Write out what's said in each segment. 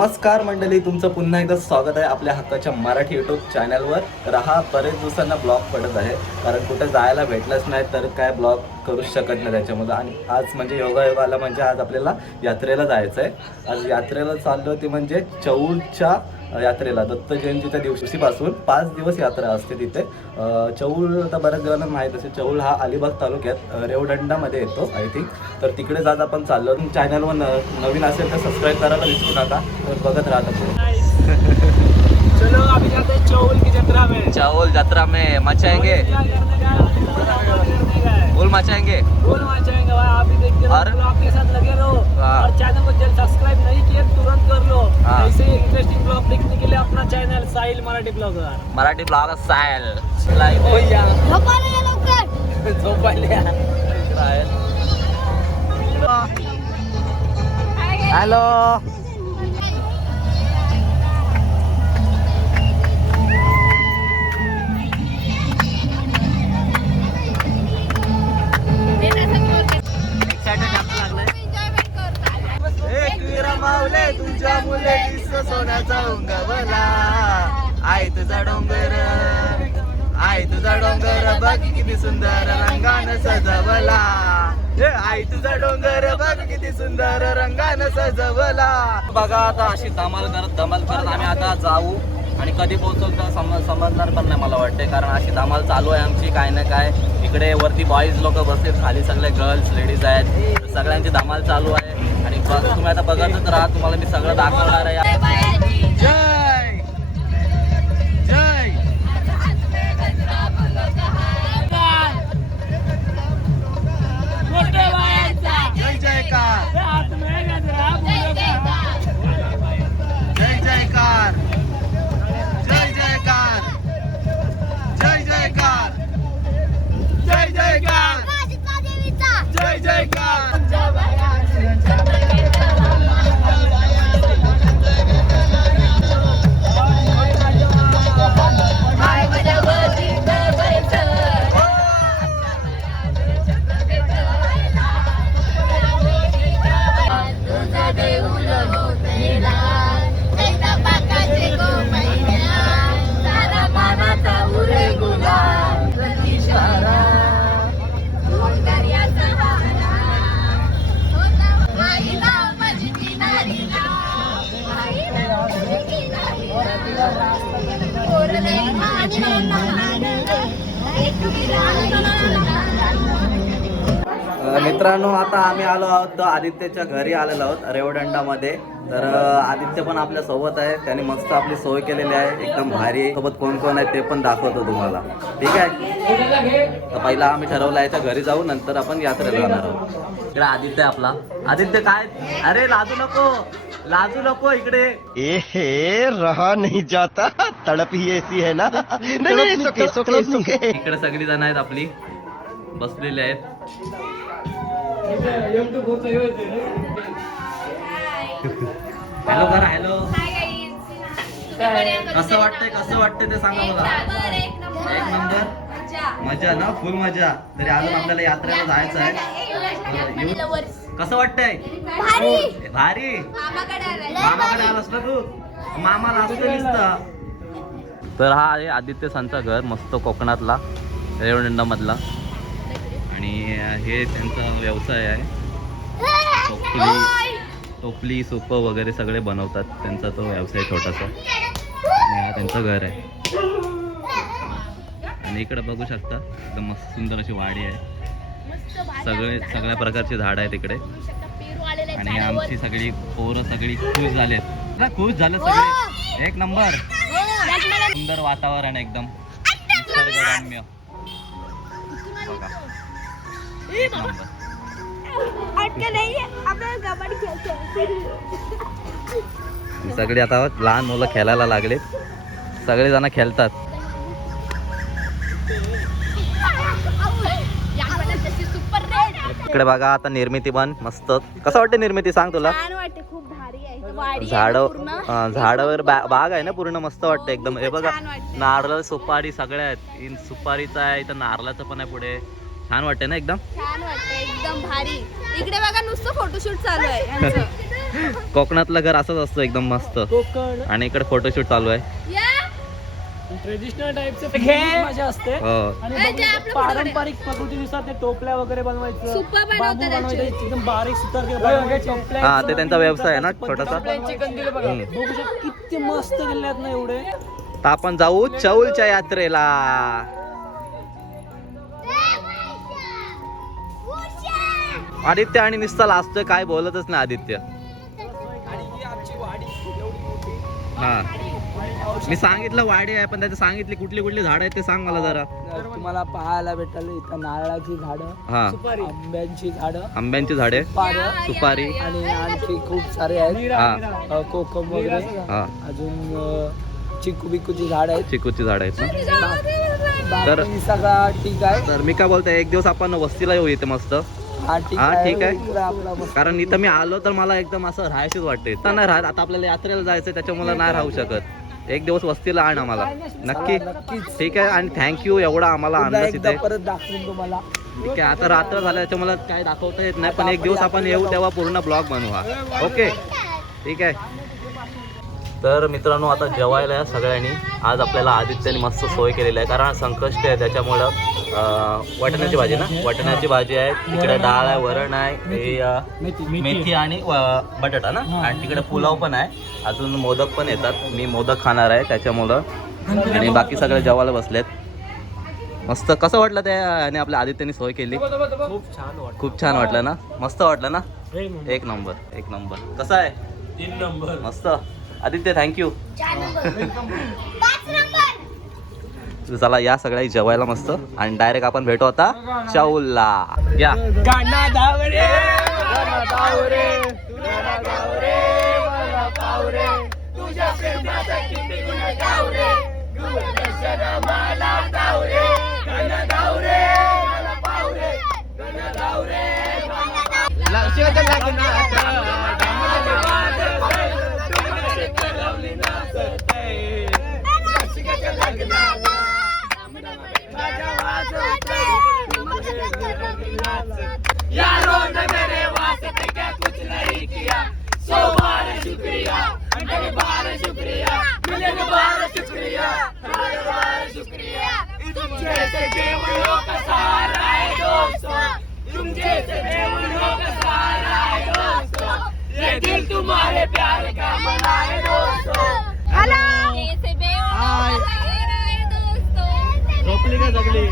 नमस्कार मंडळी, तुमचं पुन्हा एकदा स्वागत आहे आपल्या हक्काच्या मराठी यूट्यूब चॅनलवर. तर हा बरेच दिवसांना ब्लॉग पडत आहे, कारण कुठे जायला भेटलंच नाही तर काय ब्लॉग करूच शकत नाही त्याच्यामध्ये. आणि आज म्हणजे योगा आला, म्हणजे आज आपल्याला यात्रेला जायचं आहे. आज यात्रेला चाललो ती म्हणजे चौलच्या यात्रेला. दत्त जयंतीच्या दिवशीपासून 5 दिवस यात्रा असते तिथे. चौल तर बऱ्याच जणांना माहीत असेल, चौल हा अलिबाग तालुक्यात रेवदंडामध्ये येतो आय थिंक. तर तिकडेच आज आपण चाललो. चॅनलवर नवीन असेल तर सबस्क्राईब करायला विसरू नका. तर बघत राहता चलो अभी जाते हैं चौल की यात्रा में। चौल यात्रा में मचाएंगे, फुल मचाएंगे, फुल मचाएंगे भाई। आप भी देखते रहो, ब्लॉग के साथ लगे रहो। और चैनल को जल्द सब्सक्राइब नहीं किए तुरंत कर लो। ऐसे इंटरेस्टिंग ब्लॉग देखने के लिए अपना channel Sahil Marathi vlogger, Marathi vlogger Sahil like हो या. हॅलो मावले तुझ्या मुले सोन्याचा उंगवला. आई तुझा डोंगर, आई तुझा डोंगर बघ किती सुंदर रंगानं सजवला. आई तुझा डोंगर बघ किती सुंदर रंगानं सजवला. बघा आता अशी धमाल करत आम्ही आता जाऊ. आणि कधी पोहोचलो तर समजणार पण नाही मला वाटते, कारण अशी धमाल चालू आहे आमची काय ना काय. इकडे वरती बॉईज लोक बसले, खाली सगळे गर्ल्स लेडीज आहेत. सगळ्यांची धमाल चालू आहे. आणि तुम्ही आता बघतच राहा, तुम्हाला मी सगळं दाखवणार आहे. जय जय जय जयकार, जय जयकार, जय जयकार, जय जयकार, जय जयकार, जय जयकार. मित्रांनो, आता आम्ही आलो आहोत आदित्यच्या घरी आलेलो आहोत रेवदंडामध्ये. तर आदित्य पण आपल्या सोबत आहे. त्याने मस्त आपली सोय केलेली आहे, एकदम भारी. सोबत कोण कोण आहे ते पण दाखवतो तुम्हाला, ठीक आहे. तर पहिला आम्ही ठरवलं याच्या घरी जाऊ, नंतर आपण यात्रेला जाणार आहोत. इकडे आदित्य आपला. आदित्य काय, अरे लाजू नको, लाजू नको इकडे. रहा नहीं जाता, तड़प ही ऐसी है ना. इकडे सगळी जण आहेत आपली बसलेली आहेत. हॅलो करा, हॅलो. कसं वाटतंय ते सांगा मला. एक नंबर मजा ना, फुल मजा. तरी अजून आपल्याला यात्रेला जायचं आहे. कसं वाटतंय? भारी. मामाकडे आलास ना तू, मामाला असतं दिसतं. तर हा आहे आदित्य सांचा घर, मस्त कोकणातला रेवदंडामधला. आणि हे त्यांचा व्यवसाय आहे. टोपली सोपं वगैरे सगळे बनवतात, त्यांचा तो व्यवसाय छोटासा. आणि हा त्यांचं घर आहे. आणि इकडे बघू शकता एकदम मस्त सुंदर अशी वाडी आहे. सगळ्या प्रकारची झाडं आहेत इकडे. आणि आमची सगळी पोरं सगळी खुश झालेत, खुश झाले सगळे. एक नंबर सुंदर वातावरण एकदम निसर्गरम्य. सगळी आता लहान मुलं खेळायला लागलेत, सगळे जण खेळतात. इकडे बघा आता निर्मिती पण मस्त. कसं वाटतं निर्मिती, सांग तुला. झाडावर बाग आहे ना पूर्ण, मस्त वाटतं एकदम. हे बघा नारळ सुपारी सगळ्या आहेत. सुपारीचा आहे इथं, नारळाचं पण आहे पुढे. छान वाटते ना एकदम, छान वाटते एकदम भारी. इकडे बघा नुसतं फोटोशूट चालू आहे यांचं. कोकणातलं घर असंच असतं एकदम मस्त. कोकण आणि इकडे फोटोशूट चालू आहे. ट्रेडिशनल टाईपचे मजा असते. हो. आणि बघू, पारंपरिक पद्धतीनुसार ते टोपल्या वगैरे बनवायचं, सुप्पा बनवतात बांबू बनवायचं, त्याचे. एकदम बारीक सुतार बनवायचे. हा ते त्यांचा व्यवसाय आहे ना छोटासा. बघू शकता किती मस्त केले आहेत ना एवढे. तर आपण जाऊ चौलच्या यात्रेला. आदित्य आणि निस्ताला असतोय, काय बोलतच नाही आदित्य. हा मी सांगितलं वाडी आहे, पण त्याची सांगितली कुठली कुठली झाड आहेत ते सांग मला जरा. तुम्हाला पाहायला भेटेल इथं नारळाची झाडं, हा आंब्यांची झाडं, आंब्यांची झाडे, सुपारी आणि आणखी खूप सारे आहेत. हा कोकम वगैरे, हा अजून चिकू बिकूची झाड आहेत. चिकूची झाड आहेत ना. तर बाकी सगळा ठीक आहे. तर मी काय बोलतोय, एक दिवस आपण वस्तीला येऊ इथे मस्त. हा ठीक हा, आहे. ठीक आहे. इकडं आपला मस्त. कारण इथं मी आलो तर मला एकदम असं राहायचीच वाटते. तर नाही राहत, आता आपल्याला यात्रेला जायचं त्याच्यामुळे नाही राहू शकत. एक दिवस वस्तीला आण आम्हाला नक्की. ठीक आहे. आणि थँक्यू एवढा आम्हाला पुन्हा अंदाज एकदा इथे. परत दाखवून तुम्हाला. ठीक आहे. आता रात्र झालं त्याच्यामुळे काय दाखवता येत नाही, पण एक दिवस आपण येऊ तेव्हा पूर्ण ब्लॉग बनवू हा. ओके ठीक आहे. तर मित्रांनो आता जेवायला या सगळ्यांनी. आज आपल्याला आदित्यने मस्त सोय केलेली आहे, कारण संकष्टी आहे त्याच्यामुळं वाटाण्याची भाजी ना, वाटाण्याची भाजी आहे, तिकडे डाळ आहे, वरण आहे, हे मेथी आणि बटाटा ना, आणि तिकडे पुलाव पण आहे, अजून मोदक पण येतात. मी मोदक खाणार आहे त्याच्यामुळं. आणि बाकी सगळे जेवायला बसलेत. मस्त. कसं वाटलं त्या आणि आपल्या आदित्यने सोय केली? खूप छान वाटतं. खूप छान वाटलं ना, मस्त वाटलं ना. एक नंबर एक नंबर. कसं आहे? 3 नंबर. मस्त. आदित्य थँक्यू. चला या सगळ्या जेवायला मस्त, आणि डायरेक्ट आपण भेटू आता चौलला. या गाणा धावरे, गाणा धावरे, गाणा धावरे, मला पावरे, तुझ्या प्रेमाचा किती गुण गावरे, गुणदर्शन मला धावरे, गाणा धावरे, मला पावरे, गाणा धावरे, लक्षात लागणार यारो ने मेरे वास्ते क्या कुछ नहीं किया, 100 बार शुक्रिया, 100 बार शुक्रिया, मिलियन बार शुक्रिया, हर बार शुक्रिया। तुम जैसे बेवड़ों का सहारा है दोस्तों, तुम जैसे बेवड़ों का सहारा है दोस्तों, ये दिल तुम्हारे प्यार का मना है दोस्तों। हेलो जैसे बेवड़ों का सहारा है दोस्तों, झोपली का जगली?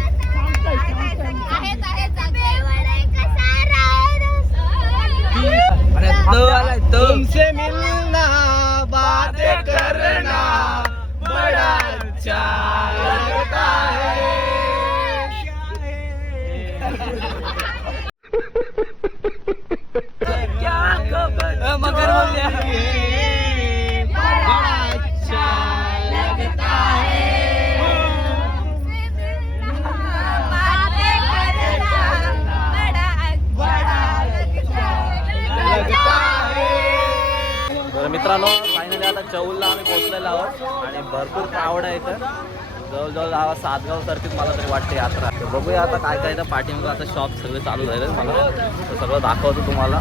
तुमसे मिलना, बातें करना बड़ा अच्छा लगता है। क्या खबर मगर हो गया, बड़ा अच्छा लगता है। बातें करना बड़ा अच्छा लगता है। तर मित्रांनो फायनली आता चौलला आम्ही पोहोचलेलो आहोत, आणि भरपूर क्राऊड आहे इथं. जवळजवळ सातगाव सारखीच मला तरी वाटते यात्रा. तर बघूया आता काय काय. तर पाठीमागं आता शॉप सगळे चालू झाले मला, तर सगळं दाखवतो तुम्हाला.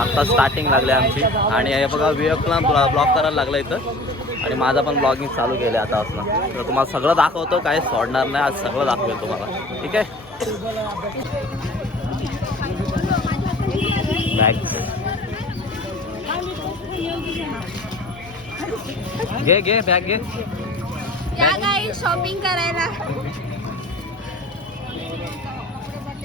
आत्ता स्टार्टिंग लागली आमची, आणि हे बघा विवेकला ब्लॉग करायला लागलं इथं, आणि माझा पण ब्लॉगिंग चालू केलं आता असणं. तर तुम्हाला सगळं दाखवतो, काही सोडणार नाही, आज सगळं दाखवेल तुम्हाला. ठीक आहे. घे घे बॅग घे. या काही शॉपिंग करायला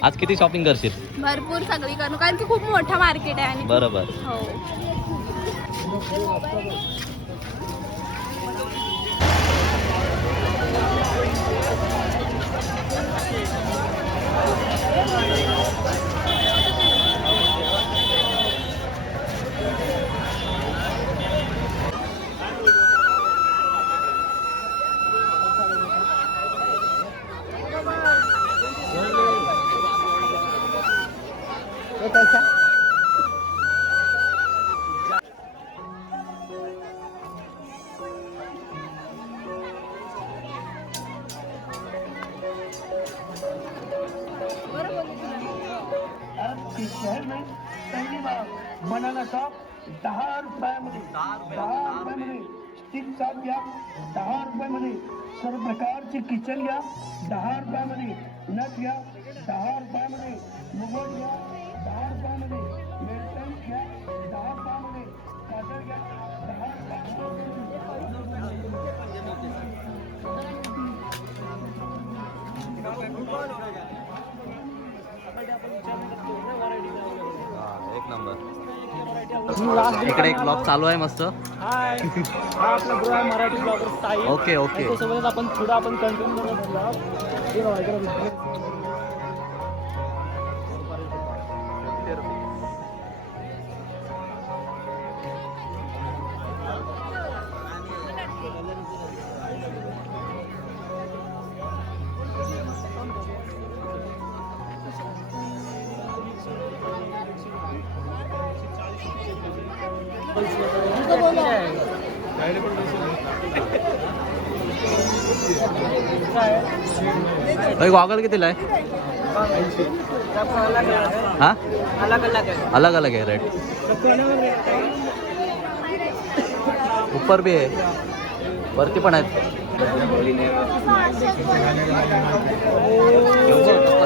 आज किती शॉपिंग करशील? भरपूर सगळी करू, कारण की खूप मोठं मार्केट आहे. आणि बरोबर. हो शहर में पहली बार बनाना शॉप ₹10 10 रुपये. 10 स्टिकचा घ्या ₹10 सर्व प्रकारचे किचन घ्या ₹10 नट घ्या ₹10 मुगट घ्या ₹10 मेल्टन घ्या ₹10 काजळ घ्या एक नंबर. इकडे एक ब्लॉग चालू आहे मस्त. हाय, हा आपला ग्रुप आहे Marathi blogger Sai. Okay okay. त्यासोबतच आपण थोडा आपण कंटिन्यू करत ब्लॉग. हे बघा इकडे business. गॉगल कितीला आहे? हा अलग अलग है रेट. ऊपर भी आहे वरती पण आहेत.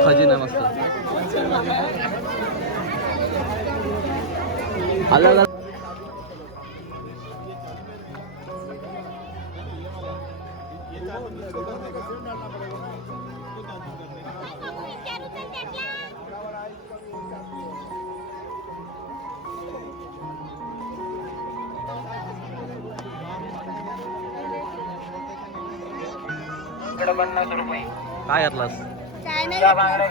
खजिना आहे मस्त. अलग अलग. काय घेतलास? काय नाही बांगडे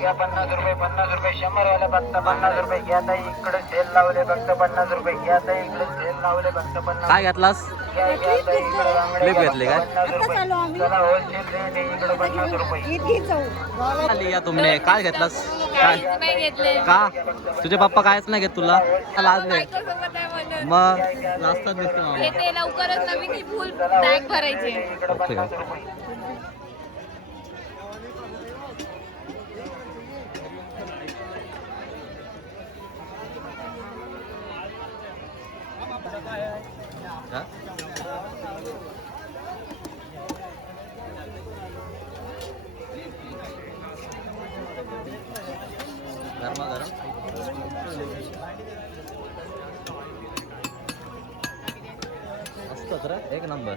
घ्या ₹50 100 वाले फक्त ₹50 घ्या ताई इकडे सेल लावले फक्त ₹50 घ्या ताई इकडे सेल लावले फक्त 50. काय घेतलास? क्लिप घेतली काय? चला होलसेल रेट आहे इकडे ₹50. आली या तुमने काय घेतलास? काय नाही घेतले. का तुझे पप्पा कायच नाही घेत तुला? लाज दे. बायकोसोबत आहे म्हणून. मग लाजतात दिसते मामा. येते लवकरच नवीन ही फुल बॅग भरायची. ओके. हा? गरमागरम. मस्तच रे एक नंबर.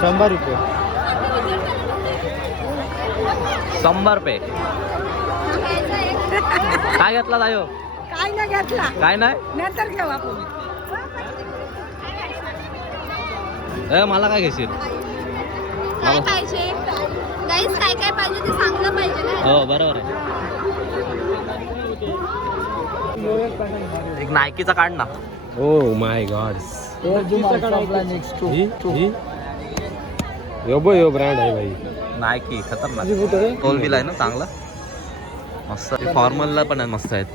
₹100. 100 रुपये. काय घेतला जायो? काय नाही घेतला काय नाही? नंतर घेऊ आपण. मला काय घेशील? काय पाहिजे गाईस? काय काय पाहिजे ते सांगलं पाहिजे ना. हो बरोबर आहे. एक नायकीचा काढ ना. Oh my God. Yo brand आहे भाई. नायकी खतरनाक. टोल बिल आहे ना चांगला. मस्त. फॉर्मलला पण आहे मस्त आहेत.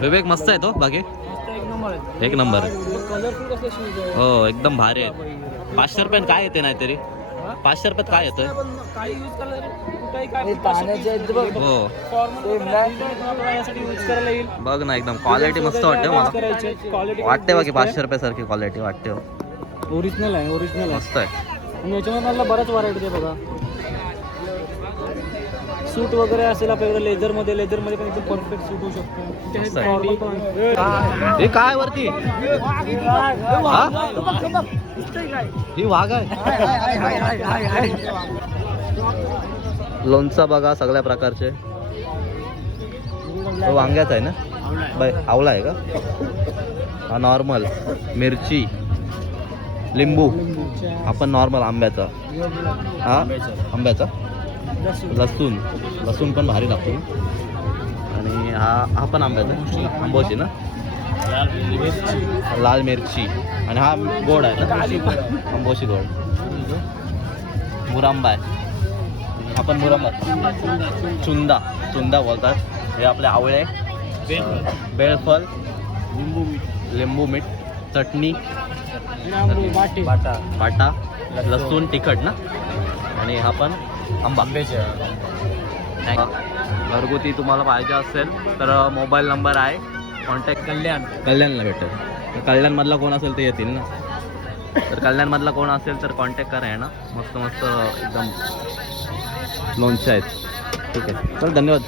विवेक मस्त आहे तो बाकी एक नंबर. हो एकदम भारी आहे. 500 रुपयात काय येते नाहीतरी? 500 रुपयात काय येतंय? हो बघ ना एकदम क्वालिटी मस्त वाटते मला. वाटते बाकी 500 रुपयासारखी क्वालिटी वाटते. ओरिजिनल आहे, ओरिजिनल आहे. मस्त आहे. आणि याच्यामध्ये मला बऱ्याच व्हरायटी आहे बघा. सूट वगैरे असेल आपल्याकडे लेदरमध्ये पण एकदम परफेक्ट सूट होऊ मस्त आहे. शकतो. हे काय वरती? ही वाघ आहे. लोणचं बघा सगळ्या प्रकारचे. तो वांग्याचा आहे ना बाय, आवला आहे का हा? नॉर्मल मिरची, लिंबू, आपण नॉर्मल आंब्याचा, हा आंब्याचा, लसूण, लसूण पण भारी लागतो. आणि हा पण आंब्याचा, आंबोशी ना, लाल मिरची. आणि हा गोड आहे ना, आंबोशी गोड. मुरांबा आहे, हा पण मुरांबा, चुंदा, चुंदा बोलतात. हे आपले आवळे, बेळफल, लिंबू मीठ, चटणी, बाटा, लसूण, तिखट ना. आणि हा पण आंबा. घरगुती तुम्हाला पाहिजे असेल तर मोबाईल नंबर आहे, कॉन्टॅक्ट. कल्याणला भेटेल. कल्याणमधला कोण असेल ते येतील ना. तर कल्याणमधला कोण असेल तर कॉन्टॅक्ट करा आहे ना. मस्त मस्त एकदम लोणचे आहेत. ठीक आहे, तर धन्यवाद.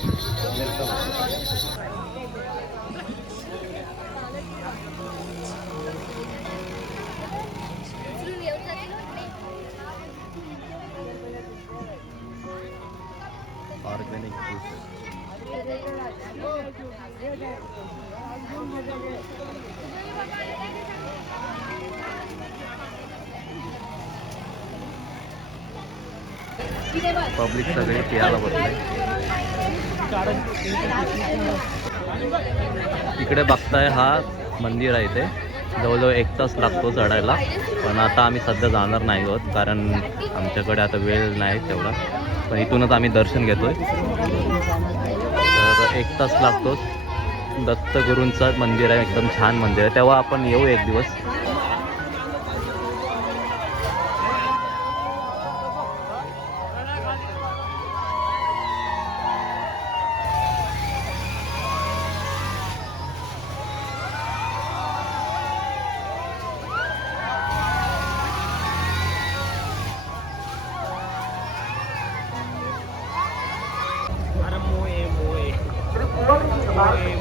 ऑर्गॅनिक पब्लिक सगळे पियाला बसले. इकडे बघताय हा मंदिर आहे. इथे जवळजवळ 1 तास लागतो चढायला. पण आता आम्ही सध्या जाणार नाही आहोत कारण आमच्याकडे आता वेळ नाही तेवढा. पण इथूनच आम्ही दर्शन घेतोय. तर 1 तास लागतोच. दत्तगुरूंचं मंदिर आहे, एकदम छान मंदिर आहे. तेव्हा आपण येऊ एक दिवस.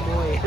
मोए